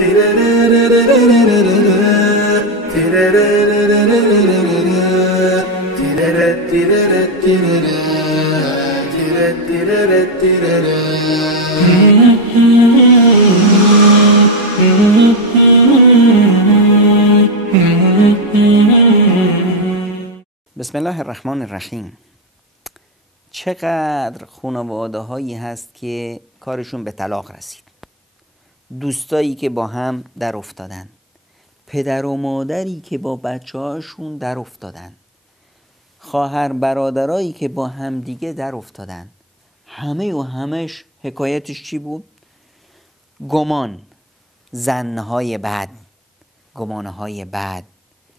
بسم الله الرحمن الرحیم. چقدر خانواده هایی هست که کارشون به طلاق رسید، دوستایی که با هم در افتادن، پدر و مادری که با بچه هاشون در افتادن، خواهر برادرایی که با هم دیگه در افتادن. همش حکایتش چی بود؟ گمان، ظنهای بد، گمانهای بد،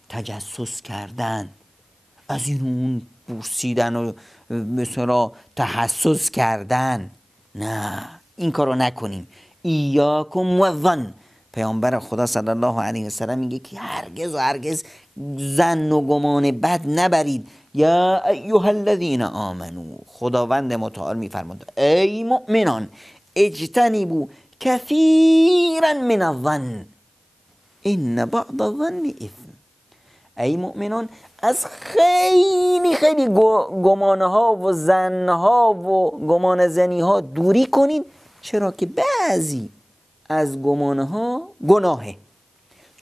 تجسس کردن، از این اون بورسیدن و مثلا تحسس کردن. نه، این کارو نکنیم. ایاکم و ظن. پیامبر خدا صلی الله علیه و سلم میگه که هرگز و هرگز ظن و گمان بد نبرید. یا ایها الذین آمنو، خداوند متعال میفرماید ای مؤمنان اجتنبوا کثیرا من الظن ان بعض الظن اثم. ای مؤمنان از خیلی گمانها و ظنها و گمان زنی ها دوری کنید، چرا که بعضی از گمانها گناهه.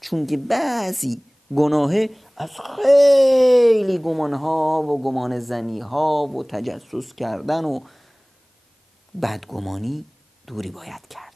چون که بعضی گناهه از خیلی گمانها و گمان زنی ها و تجسس کردن و بدگمانی دوری باید کرد.